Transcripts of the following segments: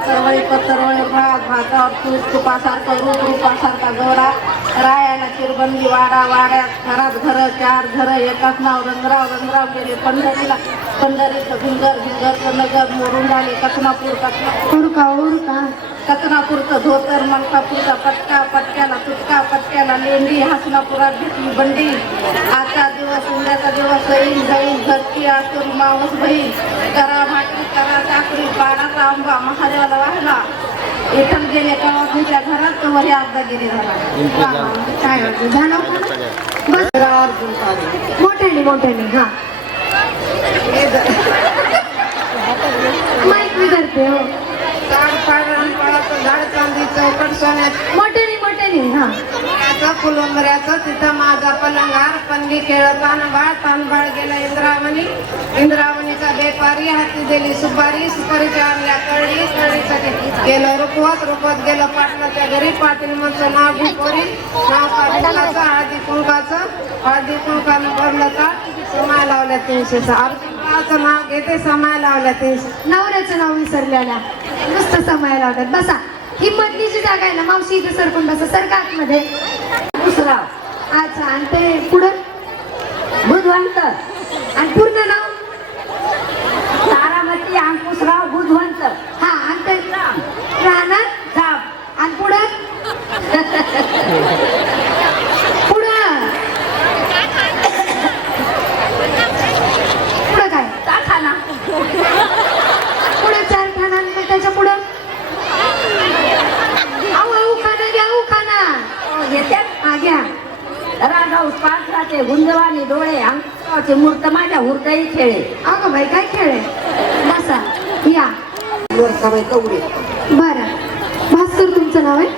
पत्रवळी भात भातावर तूप तुपासारखं रूप रूपासारखा गोरा रायाला चिरबंदी वाडा वाड्यात घरात घर चार घर एकाच नाव रंगराव गेले पंढरीचं भिंगर नगर मोडून झाले कचनापूरचं धोतर मलकापूरचा पटक्याला तुटका पटक्याला लेंडी हसनापुरात घेतली बंडी आजचा दिवस उद्याचा दिवस जाईल घरची आसुरी मावस बहीण करा भाकरी करा चाकरी पाडाचा आंबा महादेवाला वाहला इथं गेले गावाच्या घरात वर अर्धा गेले झालं मोठ्याने हा माईक मी करते हो झाड चांदी चौकट सोन्यात मोठ्याने हा फुलंबऱ्याचं तिथं माझा पलंगार पन्नी खेळत तानबाळ गेला इंद्रावणीचा बेपारी हाती दिली सुपारीच्या आणल्या कळीसाठी गेलं रुपवत गेलं पाटलाच्या घरी पाटील म्हणचं नाव भुपोरी नाव पाटलाचं हळदी कुंकानं भरलं का समाय लावल्या 300 नाव घेते समाय लावल्या 300 नवऱ्याचं नाव विसरलेल्या नुसतं समाय लावतात बसा ही मधलीची जागा आहे ना मावशी इथे सरकून बसा सरका आतमध्ये दुसरा अच्छा आणि ते पुढं बुधवंत आणि पूर्ण नाव तारामती अंकुशराव बुधवंत हा आणि ते राहणार झाप आणि पुढं काय कारखाना पुढे 4 ठाणा त्याच्या पुढं पात्राचे गुंजवानी डोळे अंकाचे मूर्त माझ्या हुरताही खेळे अगं बाई काय खेळ बसा या बरं भास्कर तुमचं नाव आहे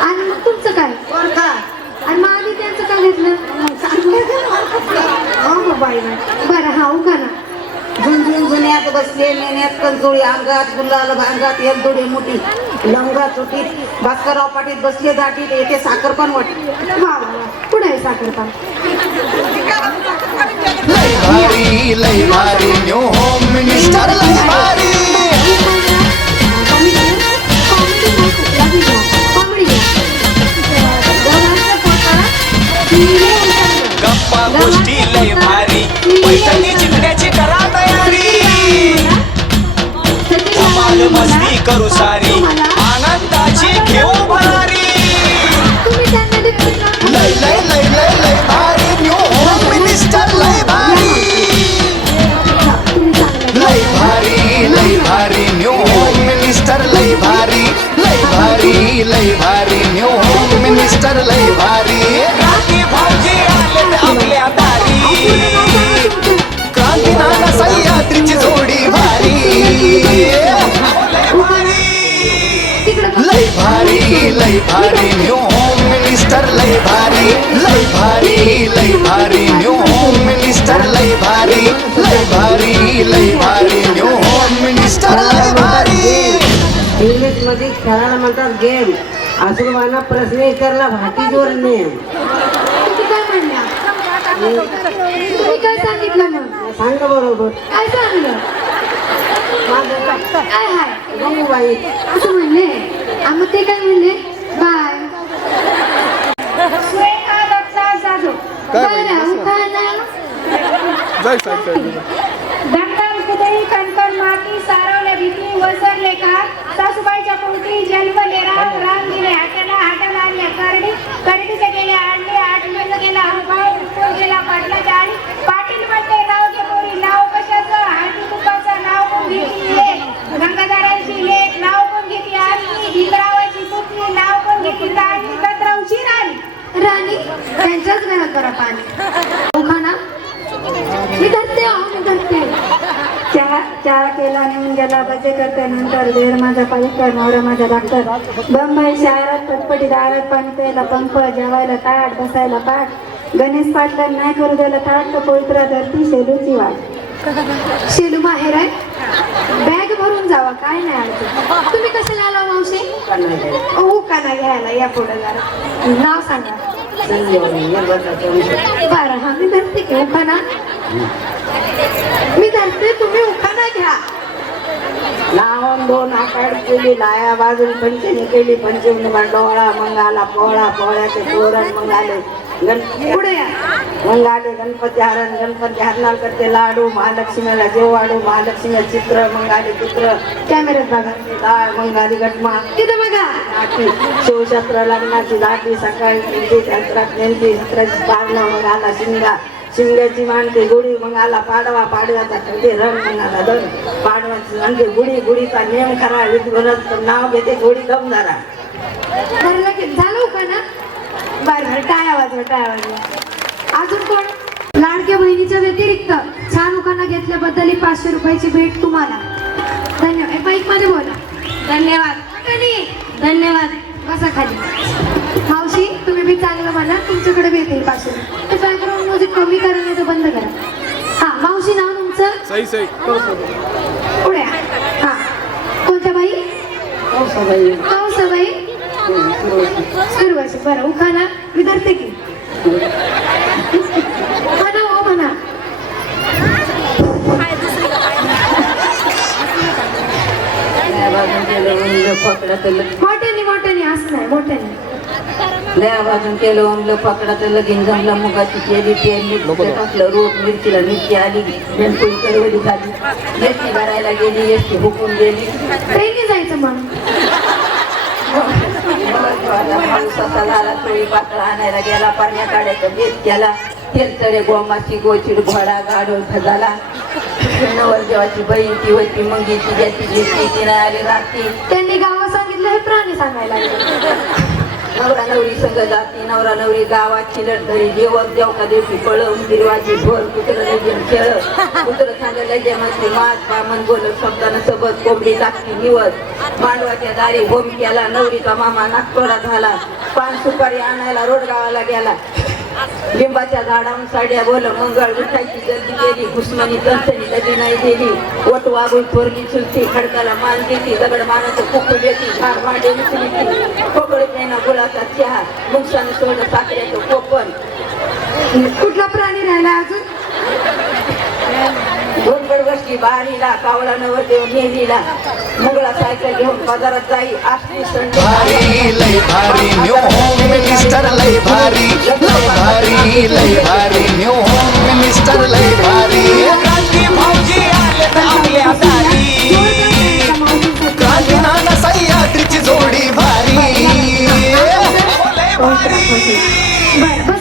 आणि मग तुमचं काय आणि मग आम्ही त्यांचं काय घेतलं बरं हा उगा ना जुन्यात बसले मेन्यात कंचोळी अंगात गुलाल भांगात एक दोडी मोठी लंगा चुटीत भास्करराव पाटीत बसले दाटीत येथे साखर पण वाटली पुढे आहे साखर पण लय भारी न्यू होम मिनिस्टर लय भारी गप्पा गोष्टी लय भारी पैठणी चिकण्याची करा तयारी धमाल मस्ती करू सारी आनंदाची घेऊ भरारी लय लय लय लय लय भारी न्यू होम मिनिस्टर लय भारी लय भारी न्यू होम मिनिस्टर लय भारी लय भारी न्यू होम मिनिस्टर लय भारी क्रांती भाऊजी आले आपल्या दारी क्रांती नाना सह्याद्रीची जोडी भारी लय भारी न्यू होम मिनिस्टर लय भारी न्यू होम मिनिस्टर लय भारी न्यू होम मिनिस्टर लय भारी इंग्लिश मध्ये खेळायला म्हणतात गेम आसुरवाना प्रश्न विचारला भाटी जोर नेम तुम्ही काय सांगितलं मग सांग बरोबर काय सांगलं काय हाय गंगूबाई असं म्हणले मग ते काय म्हणले बाय दंडम कुदई कणकण माती सारवले भीती वसरले का सासूबाईच्या पोटी जन्मले राम दिले हाताला आणल्या करडीचे गेले आडले गेला हरभाव गेला पाटलाच्या आडी पाटील म्हणते नाव घे पोरी नाव कशाचं हाती तुपाचं नाव पण घेतली लेख गंगाधरांची लेख नाव पण घेतली आली इंद्रावाची पुतली नाव पण घेतली राणी कत्रावची राणी त्यांच्याच घरात करा पाणी उखाना मी धरते चहा केला नेऊन गेला बजे करते नंतर देर माझा पालिकर नवरा माझा डॉक्टर बंबई शहरात पटपटी दारात पाणी प्यायला पंप जेवायला ताट बसायला पाठ गणेश पाटला नाही करू द्यायला ताट तर पवित्रा धरती शेलूची वाट शेलू बाहेर आहे बॅग भरून जावा काय नाही आलं तुम्ही कशाला आला मावशी उखाना घ्यायला या पुढे जरा नाव सांगा बरं हा मी धरते की उखाना मी धरते तुम्ही उखाना घ्या लावून 2 आखाड केली, लाया बाजून पंचमी केली, पंचमी डोळा, मग आला पोळा, पोळ्याचे तोरण, मग आले पुढे मग आले गणपती हरण, गणपती हरणार करते लाडू, महालक्ष्मीला जेवाडू, महालक्ष्मीला चित्र, मग आले चित्र कॅमेऱ्यात बघा डाळ, मग आली गटमा तिथे बघा दाटी, शिवशास्त्र लग्नाची दाटी, सकाळी नेमती शास्त्रात नेमती, चित्राची पारणं, मग आला शिंगा, शिंगाची मांडते गुढी, मग आला पाडवा, पाडव्याचा कधी रंग, मग आला दर पाडव्याची मांडते गुढी, गुढीचा नेम खरा, विधवरच नाव घेते गुढी गमदारा. झालं का ना? बर बर, टाळ्या वाजवा, टाळ्या वाजवा. अजून कोण? लाडक्या बहिणीच्या व्यतिरिक्त छान उखाणा घेतल्याबद्दल 500 रुपयाची भेट तुम्हाला. धन्यवाद. बाईक मध्ये बोला. धन्यवाद. धन्यवाद. बसा खाली. मावशी तुम्ही बी चांगलं म्हणा, तुमच्याकडे भेट येईल 500. ते बॅकग्राऊंड म्युझिक कमी करा, नाही तर बंद करा. हा मावशी, नाव तुमचं? सही पुढे हा. कोणत्या बाई? कौसाबाई. सुरवाशी. बरं, उखाणा विदर्थे की म्हणा हो म्हणा. मोठ्याने मोठ्याने असं नाही, मोठ्याने. लयापासून केलं ओमलं पकडा तर लगीन जमला, मुगाची केली पेरली, टाकलं रोप, मिरचीला मिरची आली, बेनपोळी करवली झाली, एसटी भरायला गेली, एसटी हुकून गेली, ट्रेनने जायचं म्हणून. पावसाचा लाला तोळी पातळा आणायला गेला, पाण्या काढायचा बेत केला, तेलतडे गोमाची गोचिड घोडा गाडो झाला, नवर जेवाची बहीण ती होती, मंगीची ज्याची घेतली ती नाही आली रात्री, त्यांनी गावात सांगितलं हे प्राणी सांगायला लागले. नवरा नवरी संग जाती, नवरा नवरी गावात चिलट धरी, जेवक देवका दिवशी पळव निर्वाची ढोल, कुत्र लगीन खेळ, कुत्र सांगा लज्जामध्ये मात, बामन बोलत शब्दानं सबत, कोंबडी टाकती निवत, मांडवाच्या दारी होम केला, नवरीचा मामा नागतोडा झाला, पान सुपारी आणायला रोडगावाला गेला, लिंबाच्या झाडावरून साड्या बोल, मंगळ उठायची जल्दी गेली, घुसमणी तंसणी लगी नाही दिली, ओट वागून थोरली चुलती, खडकाला मान देती, दगड मानाचं खोकड देती, झाड भांडे उचली, खोकड प्यायना गुळाचा चहा, मुंगसानं सोडलं साखरेचं कोपण. कुठला प्राणी राहिला अजून? दोनगड वर्षी बारीला, कावळा नवर देव नेहरीला, मुंगळा सायकल घेऊन बाजारात जाई, आष्टी संड भारी लय भारी न्यू होम मिनिस्टर लय भारी, लय भारी लय भारी न्यू होम मिनिस्टर लय भारी. क्रांती भाऊजी आले आपल्या दारी, क्रांतीनाथ सह्याद्रीची जोडी भारी,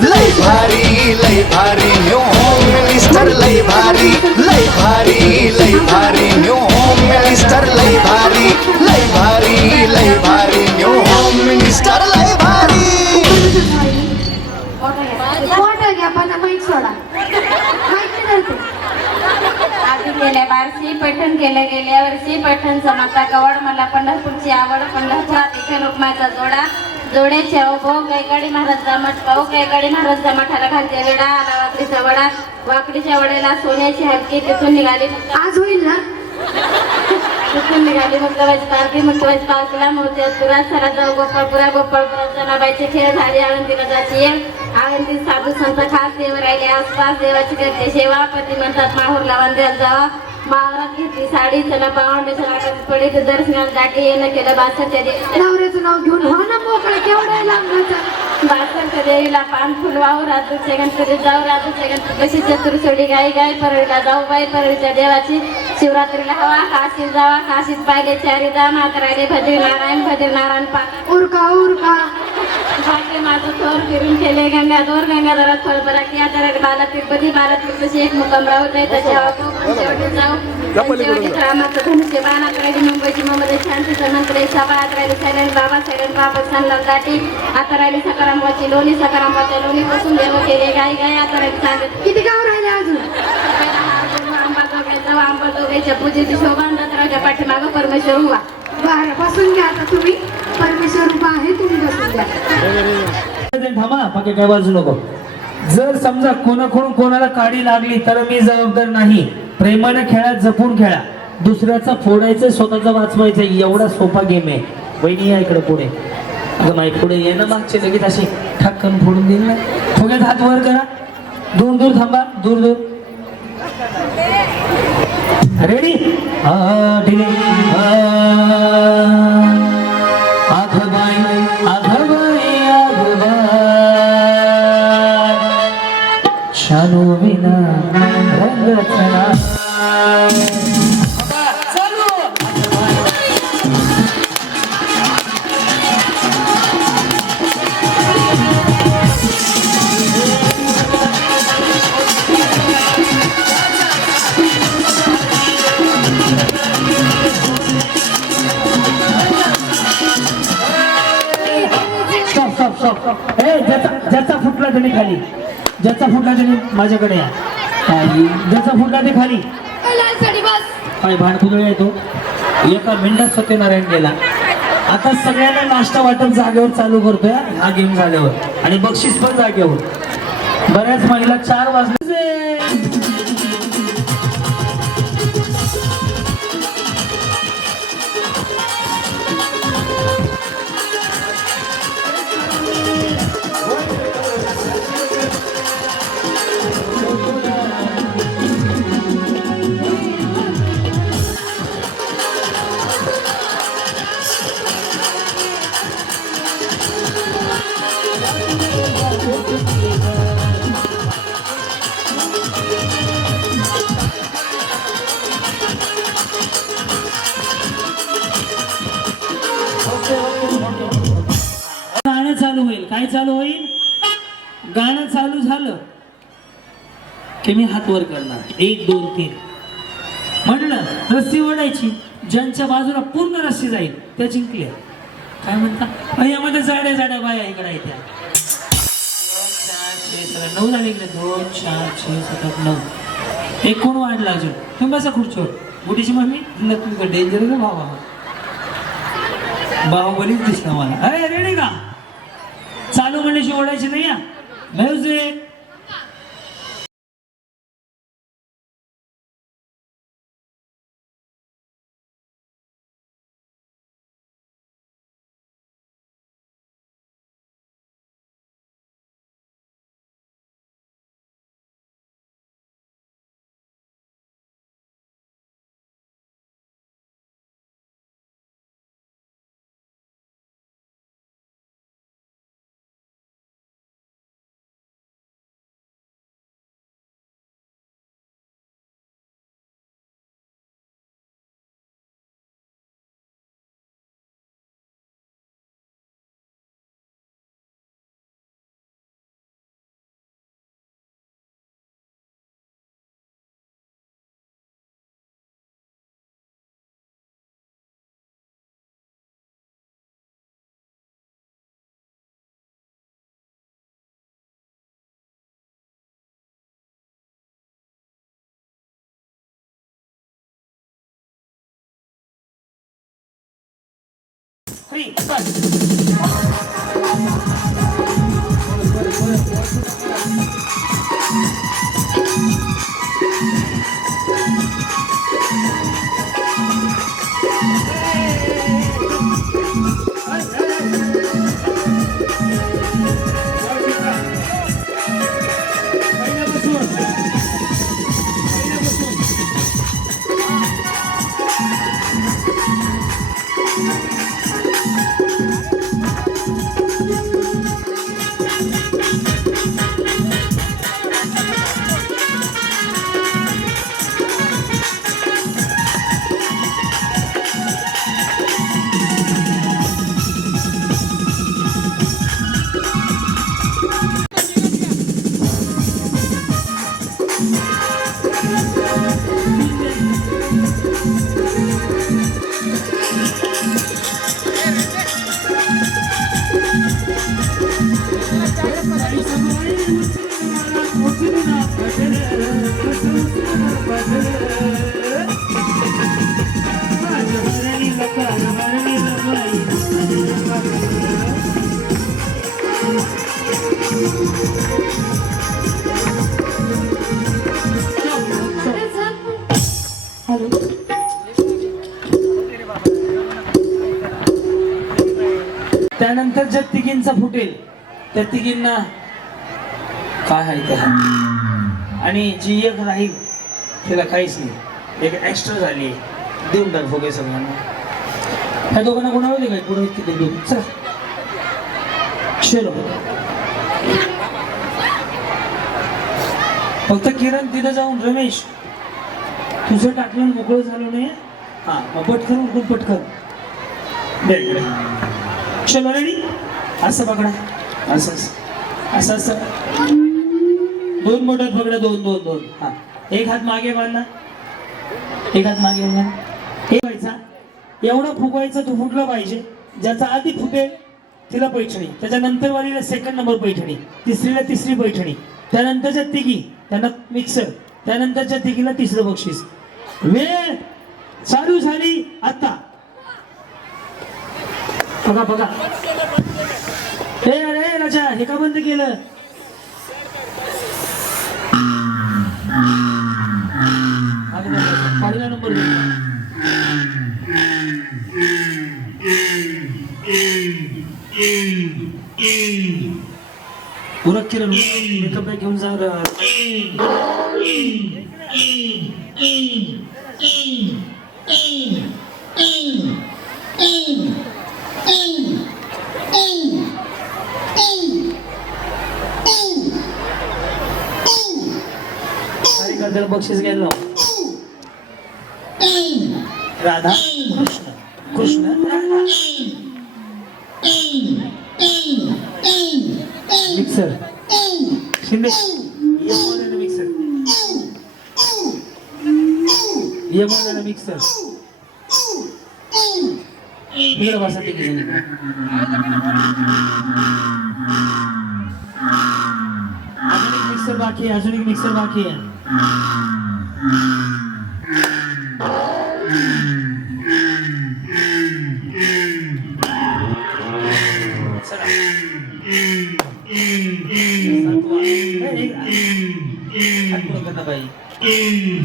लय भारी लय भारी न्यू होम मिनिस्टर लय भारी, लय भारी न्यू होम मिनिस्टर लय भारी, लय भारी न्यू होम मिनिस्टर लय भारी. मोठं घ्या, पण माईक सोडा. माईक नाही धरते. आधी गेल्या बारशी पैठण गेल्या गेल्या वर्षी पैठणचा माता कवड, मला पंढरपूरची आवड, पंढरपुरात इथे लोकमाचा जोडा, जोड्याच्या भाऊ कैकाडी महाराजचा मठ, भाऊ कैकाडी महाराजचा मठाला घालते वेडा, आला वाकडीचा वडा, वाकडीच्या वड्याला सोन्याची हलकी, तिथून निघाली आज होईल ना? तिथून निघाली मगवायची पारखी, मगवायची पालखीला मोठ्या सुरात सरा जाऊ गोपाळपुरा, गोपाळपुरात जनाबाईचे खेळ झाले, आळंदीला जायची येळ, आळंदीत साधू संत खास देव राहिले आसपास, देवाची करते सेवा, पती म्हणतात माहूरला वंद्यात जावा, मावरात घेतली साडी, चला पावंड्याच्या नाकात पडी, तर दर्शनाला दाटी येणं केलं बासरच्या देवीला, नवऱ्याचं नाव घेऊन हो ना मोकळं, केवढं लांबचं. बासरच्या देवीला पान फुल वाहू, राजूच्या गणपतीत जाऊ, राजूच्या गणपती कशी चतुर्सोडी गाई गाय, परळीला जाऊ बाई, परळीच्या देवाची शिवरात्रीला हवा, काशीत जावा, काशीत पाहिले चारी धाम, करायले भद्री नारायण पाक उरका उरका. भाग्य माझं थोर फिरून केले गंगाधर, गंगाधरात फळबरा की आता बाला तिरुपती, बाला तिरुपती एक मुक्काम राहू दे, त्याच्या शेवटी जाऊ, शेवटी रामाचं धनुष्य बाण, करायली मुंबईची ममदे शांतीचं मंत्र, सभा करायली सायलेंट बाबा, सायलेंट बाबा सांगला दाटी, आता राहिली सकारांबाची लोणी, सकारांबाच्या लोणी पासून देव केले गाय गाय, आता राहिली सांगत किती गाव राहिले अजून? आंबाजोगाईच्या पूजेची शोभा, दसऱ्याच्या पाठीमागं परमेश्वर उभा. बरं, बसून घ्या आता तुम्ही. परमेश्वर उभा आहे, तुम्ही बसून घ्या. थांबा, बाकी काय वाजू नको. जर समजा कोणाकडून कोणाला काडी लागली तर मी जबाबदार नाही. प्रेमाने खेळा, जपून खेळा. दुसऱ्याचा फोडायचं, स्वतःचा वाचवायचं, एवढा सोपा गेम आहे. वहिनी या इकडे पुढे. अगं माई पुढे ये ना, मागचे लगेच अशी ठक्कन फोडून देईल ना. फुग्यात हात वर करा, दूर दूर थांबा, दूर दूर. रेडी. ढिले आघबाई आघबाई आघबाई शालू विना रंग चला चालू ज्याचा फुटला त्याने खाली ज्याचा फुटला त्याने माझ्याकडे या ज्याचा फुटला ते खाली काय भांडकुदळ येतो एका मिनिटात सत्यनारायण गेला आता सगळ्यांना नाश्ता वाटप जागेवर चालू करतोय हा गेम झाल्यावर आणि बक्षीस पण जागेवर बऱ्याच महिला 4 वाजले गाणं चालू होईल काय चालू होईल गाणं चालू झालं की मी हात वर करणार 1 2 3 म्हणलं रस्सी ओढायची ज्यांच्या बाजूला पूर्ण रस्सी जाईल त्या जिंकल्या काय म्हणता यामध्ये जाड्या जाड्या बाया इकडे येत्या 2 4 6 7 9 झाले इकडे 2 4 6 7 9 एक कोण वाढला अजून तुम्ही बसा खुर्चीवर गुडीची मम्मी तुमचं डेंजर आहे भावा बाहुबलीच दिसला मला अरे रेडी का चालू म्हणल्याशी ओढायची नाही या म्युझिक त्यानंतर ज्या तिघींचा फुटेल त्या तिघींना काय आहे त्या आणि जी एक राहील तिला काहीच नाही एक एक्स्ट्रा झाली देऊन टाक फुगे सगळ्यांना. ह्या दोघांना कोणाला दे काय पुढे किती देऊ. चला चलो. फक्त किरण तिथं जाऊन रमेश तुझं टाकलं मोकळं झालं नाही. हा मग पटकन उठून पटकन चलो रेडी. असं पकडा असं असं असं दोन बोटात पकडा. दोन दोन दोन. हा एक हात मागे बांधला. एक हात मागे बांधा. हे व्हायचा एवढा फुगवायचा तो फुटला पाहिजे. ज्याचा आधी फुटेल तिला पैठणी, त्याच्यानंतर वालीला सेकंड नंबर पैठणी, तिसरीला तिसरी पैठणी, त्यानंतरच्या तिघी त्यांना मिक्सर, त्यानंतरच्या तिघीला तिसरं बक्षीस. वेळ चालू झाली आता. बघा बघा. हे अरे राजा हे का बंद केलं. पहिला नंबर उरक किरण मेकअप घेऊन जा. त्याला बक्षीस घ्यायला Radha Krishna Krishna Radha. Mixer Shinde mixer Yamuna mixer इकडे बसा. तिकडे अजून एक मिक्सर बाकी आहे. अजून एक मिक्सर बाकी आहे.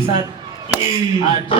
सात 8